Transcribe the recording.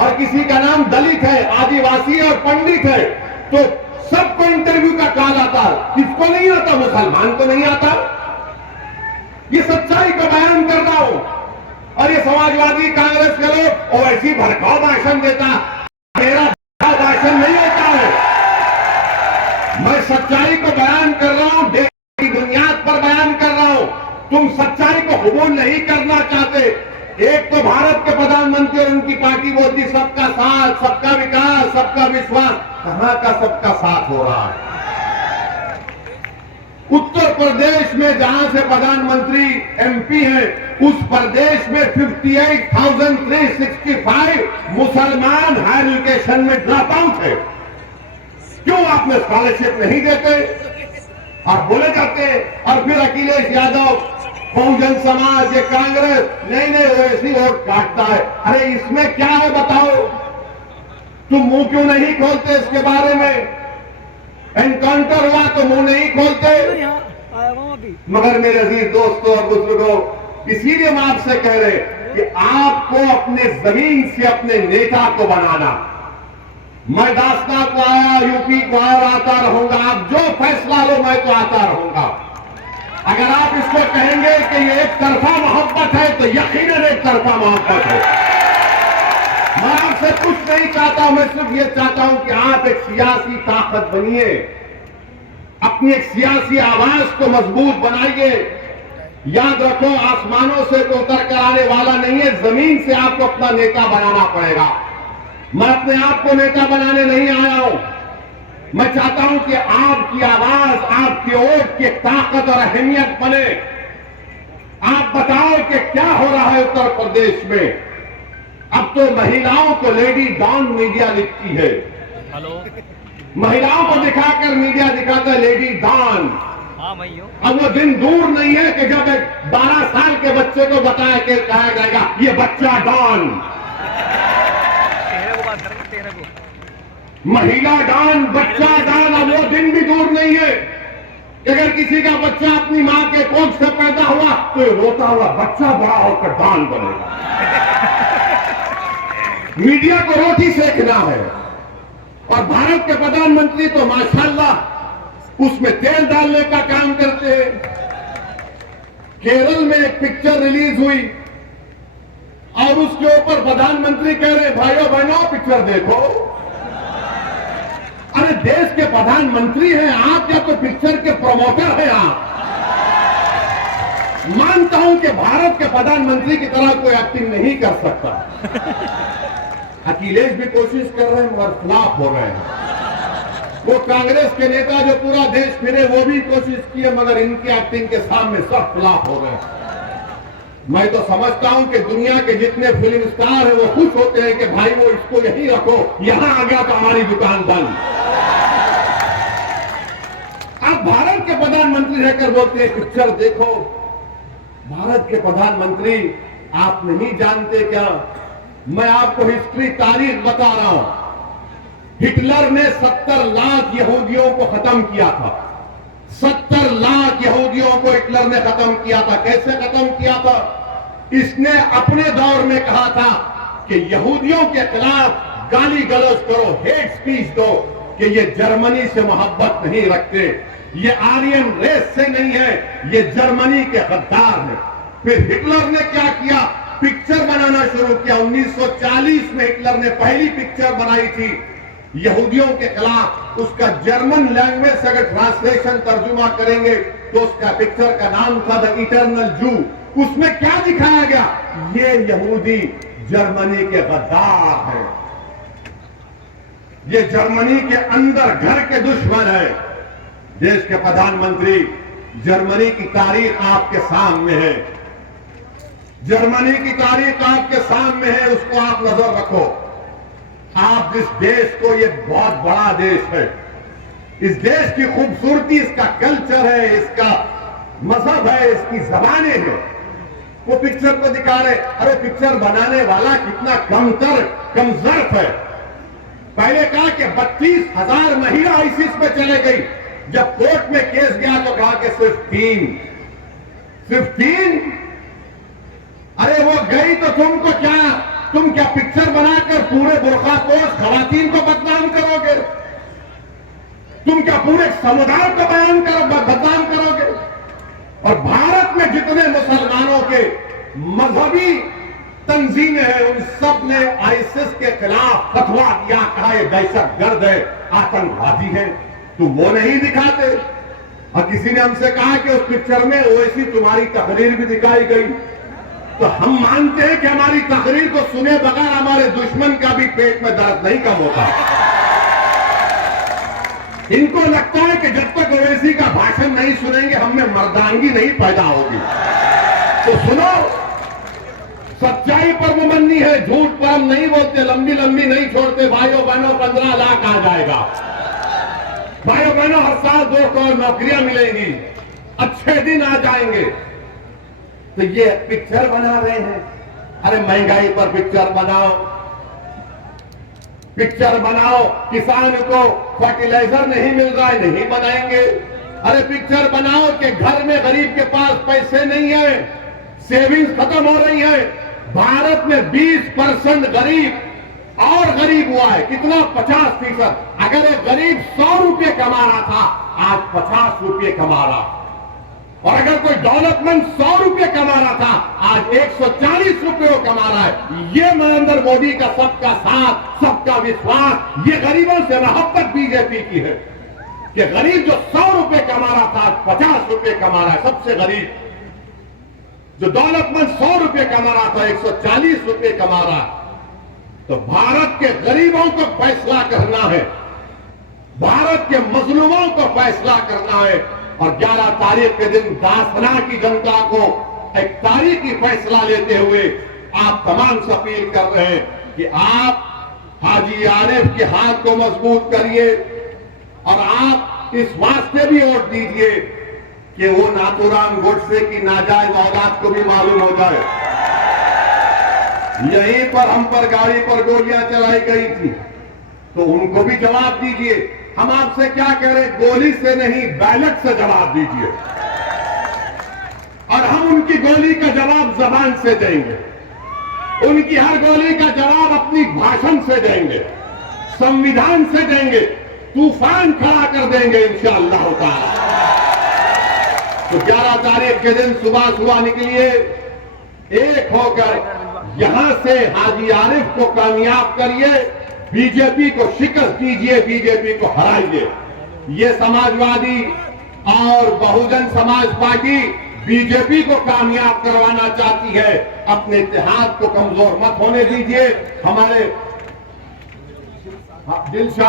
और किसी का नाम दलित है, आदिवासी है और पंडित है, तो सबको इंटरव्यू का कॉल आता। किसको नहीं आता? मुसलमान को नहीं आता। ये सच्चाई को बयान कर रहा हूं। और ये समाजवादी कांग्रेस के लोग और ऐसी भड़काऊ भाषण देता, मेरा भाषण नहीं होता है। मैं सच्चाई को बयान कर रहा हूं, देश की बुनियाद पर बयान कर रहा हूं। तुम सच्चाई को कबूल नहीं करना चाहते। एक तो भारत के प्रधानमंत्री और उनकी पार्टी बोलती सबका साथ, सबका विकास, सबका विश्वास। कहां का सबका साथ हो रहा है? उत्तर प्रदेश में जहां से प्रधानमंत्री एमपी हैं, उस प्रदेश में 58,365 मुसलमान हायर एजुकेशन में ड्रॉप आउट है। क्यों आपने स्कॉलरशिप नहीं देते? और बोले जाते हैं। और फिर अखिलेश यादव, बहुजन समाज, ये कांग्रेस नहीं वो ऐसी वोट काटता है। अरे इसमें क्या है बताओ? तुम मुंह क्यों नहीं खोलते इसके बारे में? एनकाउंटर हुआ तो मुंह नहीं खोलते। मगर मेरे अजीज दोस्तों और बुजुर्गों, इसीलिए हम आपसे कह रहे कि आपको अपने जमीन से अपने नेता को बनाना। मैं दासना को आया, यूपी को आया, आता रहूंगा। आप जो फैसला लो मैं तो आता रहूंगा। अगर आप इसको कहेंगे कि ये एक तरफा मोहब्बत है तो यकीनन एक तरफा मोहब्बत है। मैं आपसे कुछ नहीं चाहता हूं, मैं सिर्फ ये चाहता हूं कि आप एक सियासी ताकत बनिए, अपनी एक सियासी आवाज को मजबूत बनाइए। याद रखो, आसमानों से तो उतर कर आने वाला नहीं है, जमीन से आपको अपना नेता बनाना पड़ेगा। मैं अपने आप को नेता बनाने नहीं आया हूं। मैं चाहता हूं कि आपकी आवाज, आपकी वोट की ताकत और अहमियत बने। आप बताओ कि क्या हो रहा है उत्तर प्रदेश में। अब तो महिलाओं को लेडी डॉन मीडिया लिखती है। हेलो, महिलाओं को दिखाकर मीडिया दिखाता है लेडी डॉन। हाँ भैया, अब वो दिन दूर नहीं है कि जब एक 12 साल के बच्चे को बताया कि कहा जाएगा ये बच्चा डॉन, तेरे को बात करेंगे, तेरे को। महिला डॉन, बच्चा डॉन। अब वो दिन भी दूर नहीं है कि अगर किसी का बच्चा अपनी मां के कोख से पैदा हुआ तो ये रोता हुआ बच्चा बड़ा होकर डॉन बनेगा। मीडिया को रोटी सेकना है। और भारत के प्रधानमंत्री तो माशाल्लाह उसमें तेल डालने का काम करते हैं। केरल में एक पिक्चर रिलीज हुई और उसके ऊपर प्रधानमंत्री कह रहे भाइयों बहनों पिक्चर देखो। अरे देश के प्रधानमंत्री हैं आप या तो पिक्चर के प्रमोटर हैं आप? मानता हूं कि भारत के प्रधानमंत्री की तरह कोई एक्टिंग नहीं कर सकता। अखिलेश भी कोशिश कर रहे हैं मगर फ्लॉप हो रहे हैं। वो कांग्रेस के नेता जो पूरा देश फिरे वो भी कोशिश किए मगर इनकी एक्टिंग के सामने सब फ्लॉप हो रहे हैं। मैं तो समझता हूं कि दुनिया के जितने फिल्म स्टार हैं वो खुश होते हैं कि भाई वो इसको यहीं रखो, यहां आ गया तो हमारी दुकान बंद। आप भारत के प्रधानमंत्री रहकर बोलते हैं पिक्चर देखो। भारत के प्रधानमंत्री आप नहीं जानते क्या? मैं आपको हिस्ट्री, तारीख बता रहा हूं। हिटलर ने 70 लाख यहूदियों को खत्म किया था। 70 लाख यहूदियों को हिटलर ने खत्म किया था। कैसे खत्म किया था? इसने अपने दौर में कहा था कि यहूदियों के खिलाफ गाली गलौज करो, हेट स्पीच दो कि ये जर्मनी से मोहब्बत नहीं रखते, ये आर्यन रेस से नहीं है, ये जर्मनी के गद्दार हैं। फिर हिटलर ने क्या किया? पिक्चर बनाना शुरू किया। 1940 में हिटलर ने पहली पिक्चर बनाई थी यहूदियों के खिलाफ। उसका जर्मन लैंग्वेज से अगर ट्रांसलेशन तर्जुमा करेंगे तो उसका पिक्चर का नाम था द इटर्नल जू। उसमें क्या दिखाया गया? ये यहूदी जर्मनी के गद्दार हैं, ये जर्मनी के अंदर घर के दुश्मन है। देश के प्रधानमंत्री, जर्मनी की तारीख आपके सामने है, जर्मनी की तारीख आपके सामने है, उसको आप नजर रखो। आप जिस देश को, ये बहुत बड़ा देश है, इस देश की खूबसूरती, इसका कल्चर है, इसका मजहब है, इसकी जबानें हैं, वो पिक्चर को दिखा रहे। अरे पिक्चर बनाने वाला कितना कमजोर है। पहले कहा कि 32,000 महिला आईसीस में चले गई। जब कोर्ट में केस गया तो कहा कि सिर्फ 3। अरे वो गई तो तुमको क्या तुम क्या पिक्चर बनाकर पूरे बुर्खापोश खवातीन को बदनाम करोगे? तुम क्या पूरे समुदाय को बदनाम करोगे? और भारत में जितने मुसलमानों के मजहबी तंजीमें हैं, उन सब ने आईएसआईएस के खिलाफ फतवा दिया, कहा ये दहशतगर्द है, आतंकवादी है। तो वो नहीं दिखाते। और किसी ने हमसे कहा कि उस पिक्चर में ओवैसी तुम्हारी तकरीर भी दिखाई गई। तो हम मानते हैं कि हमारी तकरीर को सुने बगैर हमारे दुश्मन का भी पेट में दर्द नहीं कम होता। इनको लगता है कि जब तक ओवैसी का भाषण नहीं सुनेंगे हम में मर्दानगी नहीं पैदा होगी। तो सुनो, सच्चाई पर मुमन्नी है, झूठ पर हम नहीं बोलते, लंबी लंबी नहीं छोड़ते। भाइयों बहनों 15 लाख आ जाएगा। भाइयों बहनों हर साल 2 करोड़ नौकरियां मिलेंगी, अच्छे दिन आ जाएंगे। तो ये पिक्चर बना रहे हैं। अरे महंगाई पर पिक्चर बनाओ, पिक्चर बनाओ। किसान को फर्टिलाइजर नहीं मिल रहा है, नहीं बनाएंगे। अरे पिक्चर बनाओ कि घर में गरीब के पास पैसे नहीं है, सेविंग्स खत्म हो रही है। भारत में 20% गरीब और गरीब हुआ है। कितना? 50%। अगर एक गरीब 100 रुपये कमा रहा था, आज 50 रुपये कमा रहा। और अगर कोई डेवलपमेंट 100 रुपये कमा रहा था, आज 140 रुपये कमा रहा है। ये नरेंद्र मोदी का सबका साथ, सबका विश्वास, ये गरीबों से मोहब्बत बीजेपी की है कि गरीब जो 100 रुपये कमा रहा था, आज 50 रुपये कमा रहा है। सबसे गरीब जो डेवलपमेंट 100 रुपये कमा रहा था, 140 रुपये कमा रहा है। तो भारत के गरीबों को फैसला करना है, भारत के मजलूमों को फैसला करना है। और 11 तारीख के दिन दासना की जनता को एक तारीखी फैसला लेते हुए आप तमाम से अपील कर रहे हैं कि आप हाजी आरिफ के हाथ को मजबूत करिए और आप इस वास्ते भी वोट दीजिए कि वो नाथूराम गोडसे की नाजायज औलाद को भी मालूम हो जाए। यहीं पर हम पर गाड़ी पर गोलियां चलाई गई थी, तो उनको भी जवाब दीजिए। हम आपसे क्या कह रहे हैं? गोली से नहीं, बैलेट से जवाब दीजिए। और हम उनकी गोली का जवाब जबान से देंगे, उनकी हर गोली का जवाब अपनी भाषण से देंगे, संविधान से देंगे, तूफान खड़ा कर देंगे इंशाअल्लाह ताला। तो 11 तारीख के दिन सुबह सुबह निकलिए, एक होकर यहां से हाजी आरिफ को कामयाब करिए, बीजेपी को शिकस्त दीजिए, बीजेपी को हराइए। ये समाजवादी और बहुजन समाज पार्टी बीजेपी को कामयाब करवाना चाहती है। अपने इत्तेहाद को कमजोर मत होने दीजिए। हमारे दिलशाद